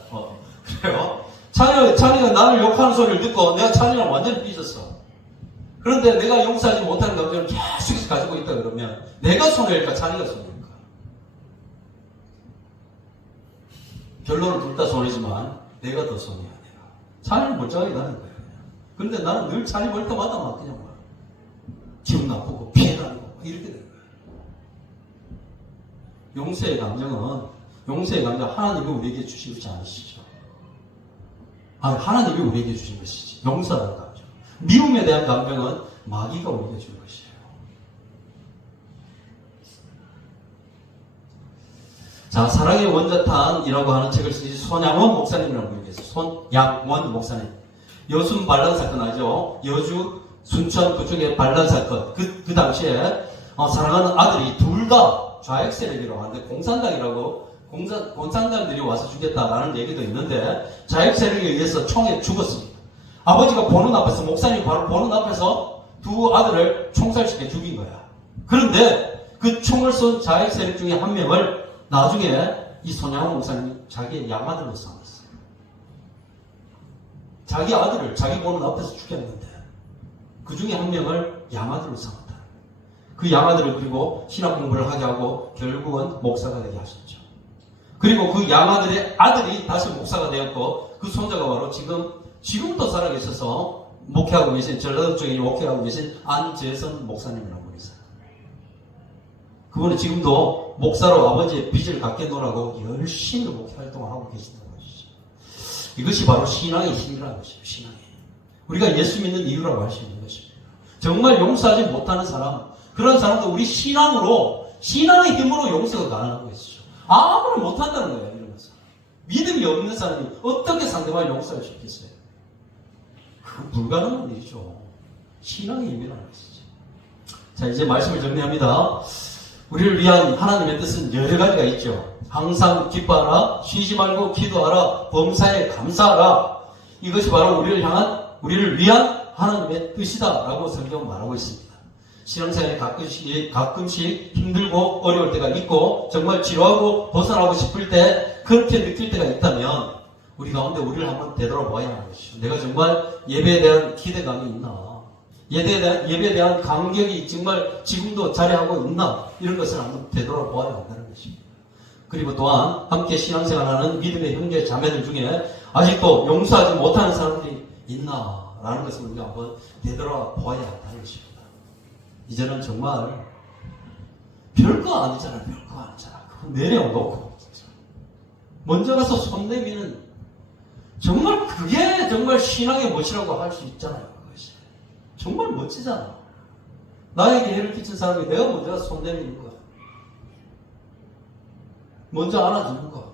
그래요? 찬이가 나를 욕하는 소리를 듣고 내가 찬이랑 완전 삐졌어. 그런데 내가 용서하지 못하는 감정을 계속해서 가지고 있다 그러면 내가 손해일까? 찬이가 손해일까? 결론은 둘 다 손해지만 내가 더 손해야. 찬이는 멀쩡하게 가는 거예요. 그런데 나는 늘 찬이 볼 때마다 막 그냥 막 기분 나쁘고 피해가는 거 이렇게 되는 거예요. 용서의 감정 하나님이 우리에게 주신 것이 아니시죠. 하나님이 우리에게 주신 것이지. 용서라는 감정. 미움에 대한 감정은 마귀가 우리에게 준 것이에요. 자, 사랑의 원자탄이라고 하는 책을 쓰신 손양원 목사님이라고 분이 계세요. 손양원 목사님. 여순 반란 사건 알죠? 여주, 순천 그쪽의 반란 사건. 그 당시에 사랑하는 아들이 둘 다 좌익 세력이라고 하는데 공산당들이 와서 죽였다라는 얘기도 있는데 좌익 세력에 의해서 총에 죽었습니다. 아버지가 보는 앞에서, 목사님이 바로 보는 앞에서 두 아들을 총살시켜 죽인 거야. 그런데 그 총을 쏜 좌익 세력 중에 한 명을 나중에 이 손양원 목사님이 자기의 양아들로 삼았어요. 자기 아들을 자기 보는 앞에서 죽였는데 그 중에 한 명을 양아들로 삼았다. 그 양아들을 그리고 신학 공부를 하게 하고 결국은 목사가 되게 하셨죠. 그리고 그 양아들의 아들이 다시 목사가 되었고 그 손자가 바로 지금도 살아계셔서 목회하고 계신, 전라도 쪽에 목회하고 계신 안재선 목사님이라고 그러세요. 그분은 지금도 목사로 아버지의 빚을 갚겠노라고 열심히 목회 활동을 하고 계신다는 것이죠. 이것이 바로 신앙의 힘이라는 것이에요. 신앙의 힘. 우리가 예수 믿는 이유라고 할 수 있는 것입니다. 정말 용서하지 못하는 사람, 그런 사람도 우리 신앙의 힘으로 용서가 가능한 것이죠. 아무나 못한다는 거예요. 이런 것은. 믿음이 없는 사람이 어떻게 상대방을 용서할 수 있겠어요? 그건 불가능한 일이죠. 신앙의 힘이라는 것이죠. 자, 이제 말씀을 정리합니다. 우리를 위한 하나님의 뜻은 여러 가지가 있죠. 항상 기뻐하라, 쉬지 말고 기도하라, 범사에 감사하라. 이것이 바로 우리를 위한 하나님의 뜻이다라고 성경은 말하고 있습니다. 신앙생활에 가끔씩 힘들고 어려울 때가 있고 정말 지루하고 벗어나고 싶을 때 그렇게 느낄 때가 있다면 우리 가운데 우리를 한번 되돌아봐야 하는 것이죠. 내가 정말 예배에 대한 기대감이 있나? 예배에 대한 감격이 정말 지금도 자리하고 있나? 이런 것을 한번 되돌아봐야 한다는 것입니다. 그리고 또한 함께 신앙생활하는 믿음의 형제 자매들 중에 아직도 용서하지 못하는 사람들이 있나? 라는 것을 우리가 한번 되돌아봐야 한다는 것입니다. 이제는 정말 별거 아니잖아. 별거 아니잖아. 그거 내려놓고 먼저 가서 손 내미는 정말 그게 정말 신앙의 멋이라고 할 수 있잖아요. 그것이 정말 멋지잖아. 나에게 해를 끼친 사람이 내가 먼저 가서 손 내미는 거야. 먼저 안아주는 거야.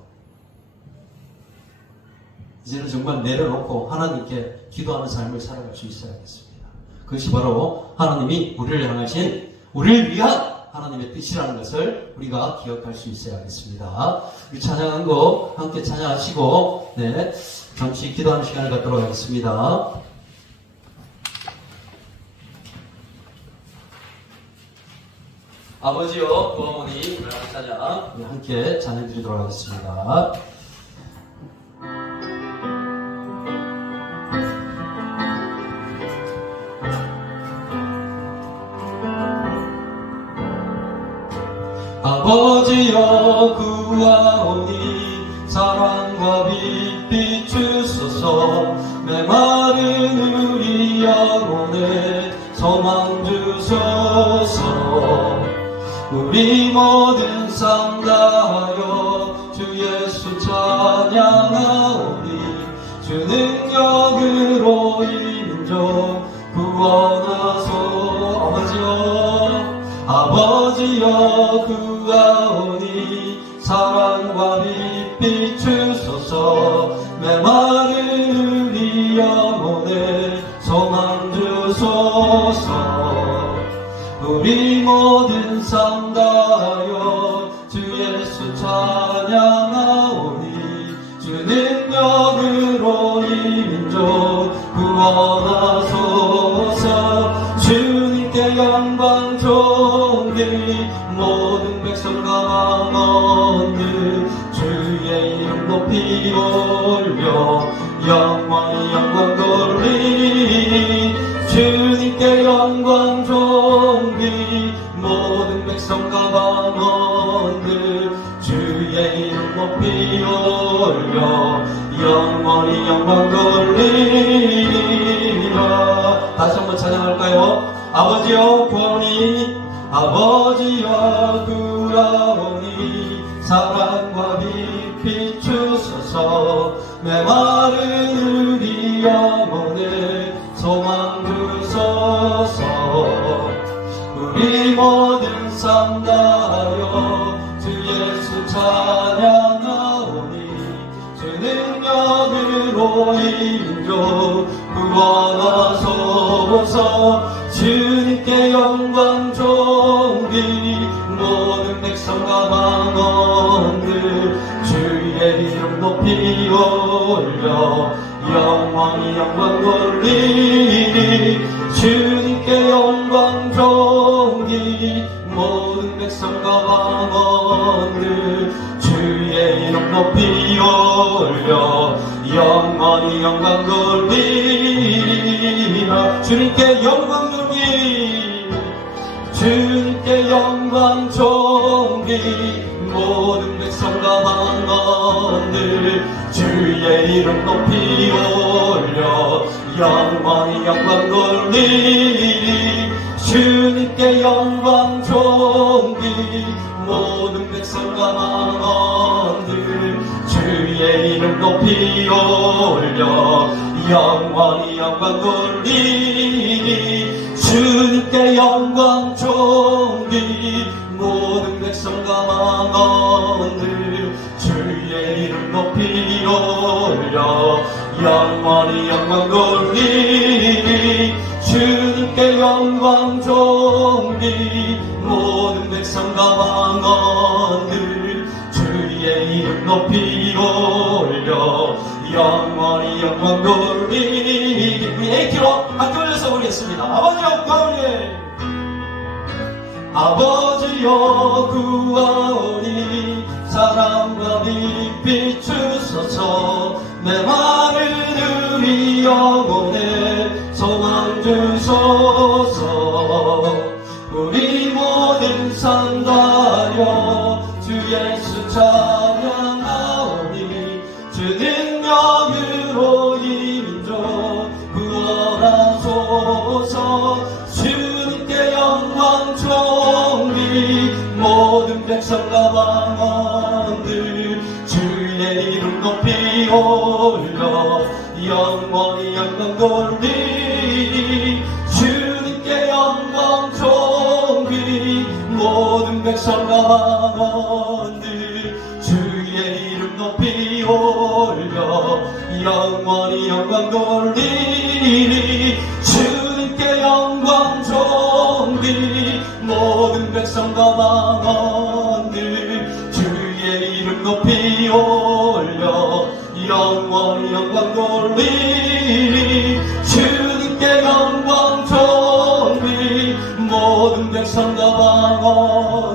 이제는 정말 내려놓고 하나님께 기도하는 삶을 살아갈 수 있어야겠습니다. 그것이 바로 하나님이 우리를 향하신, 우리를 위한 하나님의 뜻이라는 것을 우리가 기억할 수 있어야겠습니다. 우리 찬양한 거 함께 찬양하시고, 잠시 기도하는 시간을 갖도록 하겠습니다. 아버지요 그 어머니 찬양 우리 함께 찬양드리도록 하겠습니다. 아버지여 구하오니 사랑과 빛 비추소서 메마른 우리 영혼에 소망 주소서 우리 모든 삶 다하여 주 예수 찬양하오니 주 능력으로 이 민족 구원하소 아버지여 구하오니 사랑과 빛 비추소서 메마른 우리 영혼에 소망 주소서 우리 모든 삶 다하여 주 예수 찬양하오니 주 능력으로 이 민족 구원하소서 주님께 영광 존귀 모든 백성과 만원들 주의 이름 높이 올려 영원히 영광 돌리니 주님께 영광 존귀 모든 백성과 만원들 주의 이름 높이 올려 영원히 영광 돌리라. 다시 한번 찬양할까요? 아버지여 구하오니 아버지여 구하오니 사랑과 빛 비추소서 메마른 우리 영혼에 소망 주소서 우리 모든 삶 다하여 주 예수 찬양하오니 주 능력으로 이 민족 구원하소서 주님께 영광 존귀 모든 백성과 만원들 주의 이름 높이 올려 영원히 영광 돌리니 주님께 영광 존귀 모든 백성과 만원들 주의 이름 높이 올려 영원히 영광 돌리라. 주님께 영광 존귀 주님께 영광 존귀 모든 백성과 만원들 주의 이름 높이 올려 영원히 영광 돌리니 주님께 영광 존귀 모든 백성과 만원들 주의 이름 높이 올려 영원히 영광 돌리니 주님께 영광 존귀 모든 백성과 만원들 주의 이름 높이 올려 영원히 영광 돌리니 주님께 영광 존귀 모든 백성과 만원들 주의 이름 높이 올려 영원히 영광 돌리니 우리 A키로 함께 올려서 부르겠습니다. 아버지여 구하오니 아버지여 구하오니 사랑과 빛 비추소서 메마른 우리 영혼에 소망 주소서 우리 모든 삶 다하여 주 예수 찬양하오니 주 능력으로 이 민족 구원하소서 주님께 영광 존귀 모든 백성과 만원들 주의 이름 높이 올려 영원히 영광 돌리니 주님께 영광 존귀 모든 백성과 만원들 주의 이름 높이 올려 영원히 영광 돌리니 주님께 영광 존귀 모든 백성과 만원들 주의 이름 높이 올려 영원히 영광 돌리니 주님께 영광 존귀 모든 백성과 만원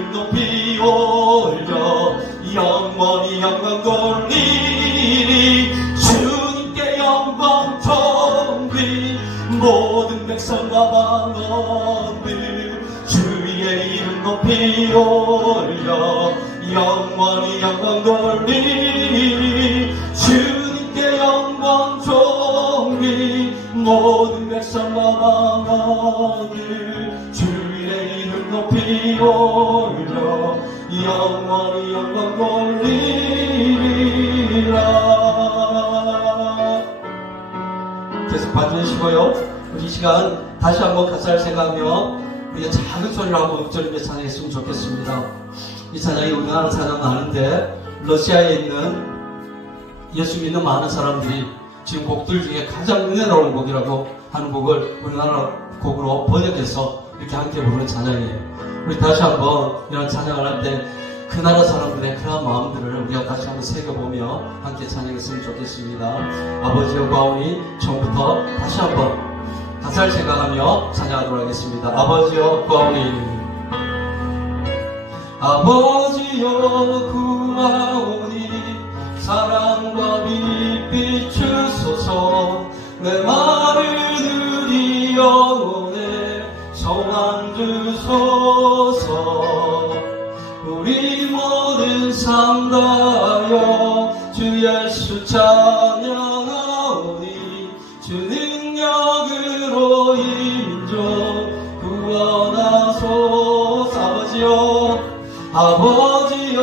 이름 높이 올려 영원히 영광 돌리리. 주님께 영광 존귀 모든 백성과 방언들 주의 이름 높이 올려 영원히 영광 돌리리. 주님께 영광 존귀 모든 백성과 방언들 주의 이름 높이 올려 영원히 영광 돌리리라. 계속 봐주시고요. 우리 이 시간 다시 한번 가사를 생각하며 우리가 작은 소리로 한번 읊조리며 찬양했으면 좋겠습니다. 이 찬양이 우리나라 찬양은 아닌데 러시아에 있는 예수 믿는 많은 사람들이 지금 곡들 중에 가장 은혜로운 곡이라고 하는 곡을 우리나라 곡으로 번역해서 이렇게 함께 부르는 찬양이에요. 우리 다시 한번 이런 찬양을 할 때 그 나라 사람들의 그런 마음들을 우리가 다시 한번 새겨보며 함께 찬양했으면 좋겠습니다. 아버지여 과오니 처음부터 다시 한번 가사를 생각하며 찬양하도록 하겠습니다. 아버지여 구하오니 아버지여 구하오니 사랑과 빛 비추소서. 내 마르는 영혼에 소망 주소서. 우리 모든 삶 다하여 주 예수 찬양하오니 주 능력으로 이 민족 구원하소서. 아버지여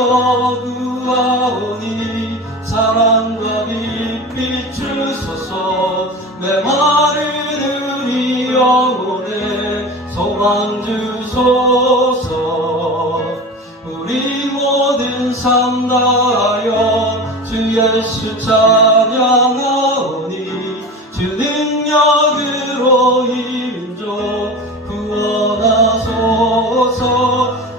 구하오니 사랑과 빛 비추소서. 내 마르는 이 영혼에 소망 주소서. 우리 모든 삶 다하여 주 예수 찬양하오니 주 능력으로 이 민족 구원하소서.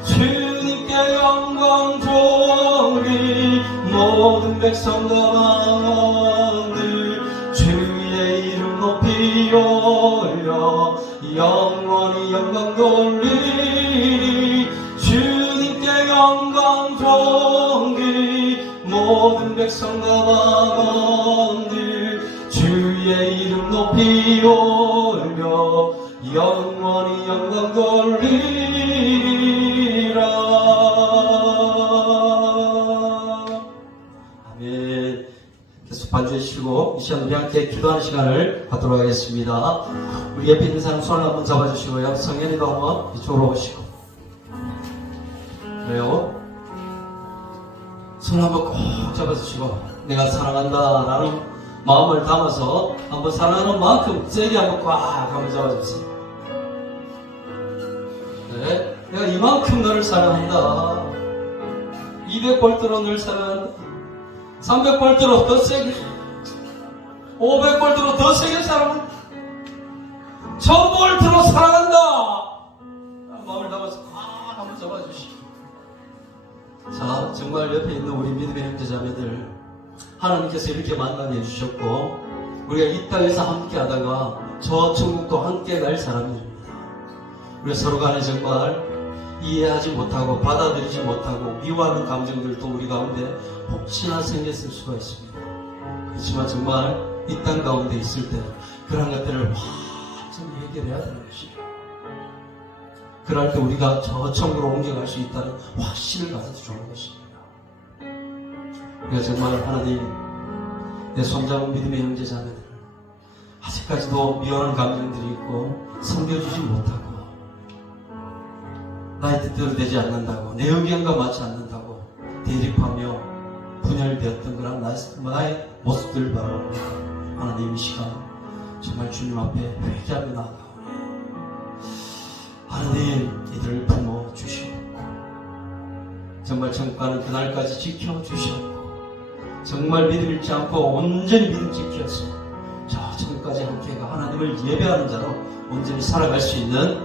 주님께 영광 존귀 모든 백성과 만들 주의 이름 높이 올려 영원히 영광 돌리리. 주님께 영광 존귀 모든 백성과 만들 주의 이름 높이 올려 영원히 영광 돌리리라. 아멘. 계속 반주해 주시고 이 시간 우리 함께 기도하는 시간을 갖도록 하겠습니다. 우리 옆에 있는 사람 손을 한번 잡아주시고요. 성현이도 한번 이쪽으로 오시고. 그래요. 손 한번 꼭 잡아주시고 내가 사랑한다 라는 마음을 담아서 한번 사랑하는 만큼 세게 한번 꽉 한번 잡아주세요. 네, 내가 이만큼 너를 사랑한다. 200볼트로 너를 사랑한다. 300볼트로 더 세게, 500볼트로 더 세게 사랑한다. 1000볼트로 사랑한다. 마음을 담아서 꽉 한번 잡아주시고. 자, 정말 옆에 있는 우리 믿음의 형제자매들, 하나님께서 이렇게 만나게 해주셨고 우리가 이 땅에서 함께 하다가 저 천국도 함께 갈 사람들입니다. 우리 서로 간에 정말 이해하지 못하고 받아들이지 못하고 미워하는 감정들도 우리 가운데 혹시나 생겼을 수가 있습니다. 그렇지만 정말 이 땅 가운데 있을 때 그런 것들을 완전히 해결해야 되는 것입니다. 그럴 때 우리가 저 천국으로 옮겨갈 수 있다는 확신을 가져도 좋은 것입니다. 우리가 정말 하나님, 내 손잡은 믿음의 형제자매들, 아직까지도 미워하는 감정들이 있고 섬겨주지 못하고 나의 뜻대로 되지 않는다고, 내 의견과 맞지 않는다고 대립하며 분열되었던 그런 나의 모습들을 바라봅니다. 하나님, 이 시간 정말 주님 앞에 회개하며 나아가오니 하나님, 이들을 품어주시옵고 정말 천국가는 그날까지 지켜주시옵고 정말 믿음 잃지 않고 온전히 믿음 지켜서 저 천국까지 함께가 하나님을 예배하는 자로 온전히 살아갈 수 있는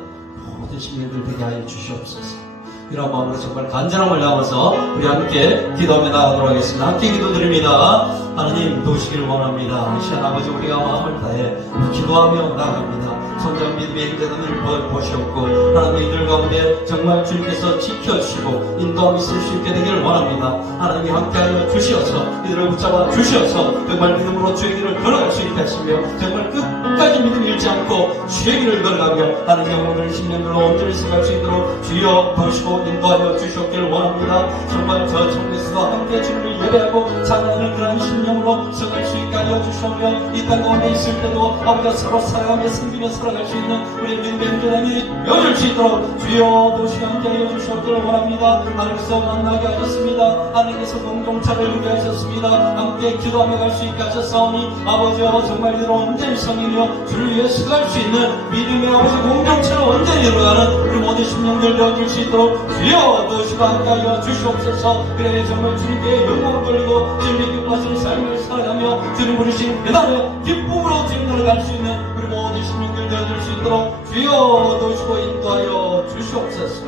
모든 시민들 되게 하여 주시옵소서. 이런 마음으로 정말 간절함을 담아서 우리 함께 기도하며 나가도록 하겠습니다. 함께 기도드립니다. 하나님 도우시기를 원합니다. 이 시간 아버지 우리가 마음을 다해 기도하며 나갑니다. 손자 믿음의 행자들을 보셨고 하나님 이들 가운데 정말 주님께서 지켜주시고 인도함 있을 수 있게 되기를 원합니다. 하나님이 함께하여 주시어서 이들을 붙잡아 주시어서 정말 믿음으로 주의 길을 걸어갈 수 있게 하시며 정말 끝까지 믿음 잃지 않고 주의 길을 걸어가며 하나님의 오늘 10년으로 온전히 생각할 수 있도록 주여 도우시고 인도하여 주시옵기를 원합니다. 정말 저 청에서도 함께 주님을 예배하고 찬양하는 그런 심령으로 성할 수 있게 하여 주시오며 이 땅 가운데 있을 때도 아버지가 서로 살아가며 섬기며 살아갈 수 있는 우리 믿음의 행전함이 여길 수 있도록 주여 도우시고 함께 하여 주시옵기를 원합니다. 하늘에서 만나게 하셨습니다. 하나님께서 공동체를 이루게 하셨습니다. 함께 기도하며 갈 수 있게 하셨사오니 아버지와 정말 이들을 온전히 섬기며 주를 위해 수고할 수 있는 믿음의 아버지 공동체를 온전히 이루어가는 우리 모든 심령들 되어줄 수 있도록 주여 도우시고 함께 하여 주시옵소서. 그래 정말 주님께 영광을 돌리고 주님의 기뻐하시는 삶을 살아가며 주님 부르신 배달의 기쁨으로 주님들을 갈 수 있는 우리 모든 심령들 되어줄 수 있도록 주여 도우시고 인도하여 주시옵소서.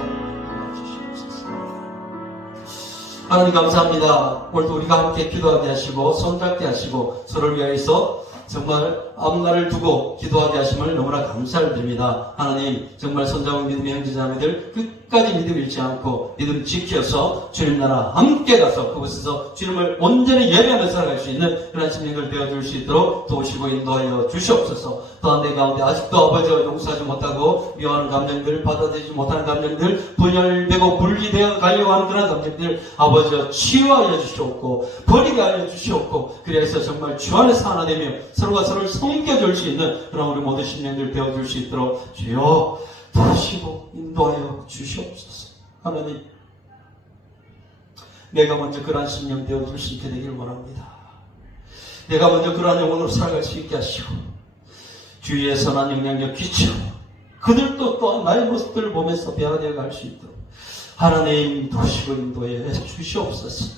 하나님 감사합니다. 오늘도 우리가 함께 기도하게 하시고 손잡게 하시고 서로를 위하여서 정말 앞날을 두고 기도하게 하심을 너무나 감사를 드립니다. 하나님 정말 손잡은 믿음의 형제자매들 끝까지 믿음 잃지 않고 믿음 지켜서 주님 나라 함께 가서 그곳에서 주님을 온전히 예배하며 살아갈 수 있는 그런 심령을 되어줄 수 있도록 도우시고 인도하여 주시옵소서. 또한 내 가운데 아직도 아버지와 용서하지 못하고 미워하는 감정들, 받아들이지 못하는 감정들, 분열되고 분리되어 가려고 하는 그런 감정들 아버지와 치유하여 주시옵고 버리게 하여 주시옵고 그래서 정말 주 안에서 하나 되며 서로가 서로를 섬겨줄 수 있는 그런 우리 모든 심령들 되어줄 수 있도록 주여 도우시고 인도하여 주시옵소서. 하나님 내가 먼저 그러한 심령 되어줄 수 있게 되기를 원합니다. 내가 먼저 그러한 영혼으로 살아갈 수 있게 하시고 주위의 선한 영향력 끼쳐 그들도 또한 나의 모습들을 보면서 변화되어 갈 수 있도록 하나님 도우시고 인도해 주시옵소서.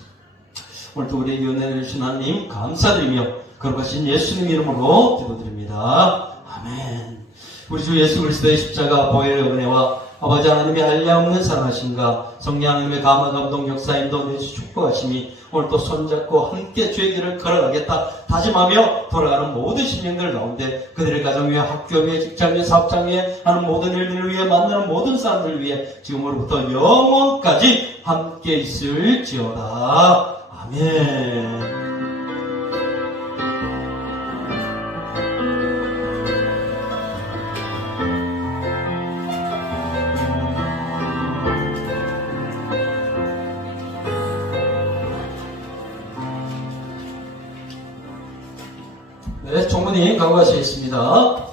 오늘도 우리에게 은혜를 주신 하나님 감사드리며 거룩하신 예수님 이름으로 기도드립니다. 아멘. 우리 주 예수 그리스도의 십자가 보혈의 은혜와 아버지 하나님의 한량없는 사랑하심과 성령 하나님의 감화 감동 역사 인도 내주 축복하심이 오늘 또 손잡고 함께 주의 길을 걸어가겠다 다짐하며 돌아가는 모든 심령들 가운데 그들의 가정 위에 학교 위에 직장 위에 사업장 위에 하는 모든 일들을 위해 만나는 모든 사람들 위해 지금으로부터 영원까지 함께 있을지어다. 아멘. 네, 총무님 강구하시겠습니다.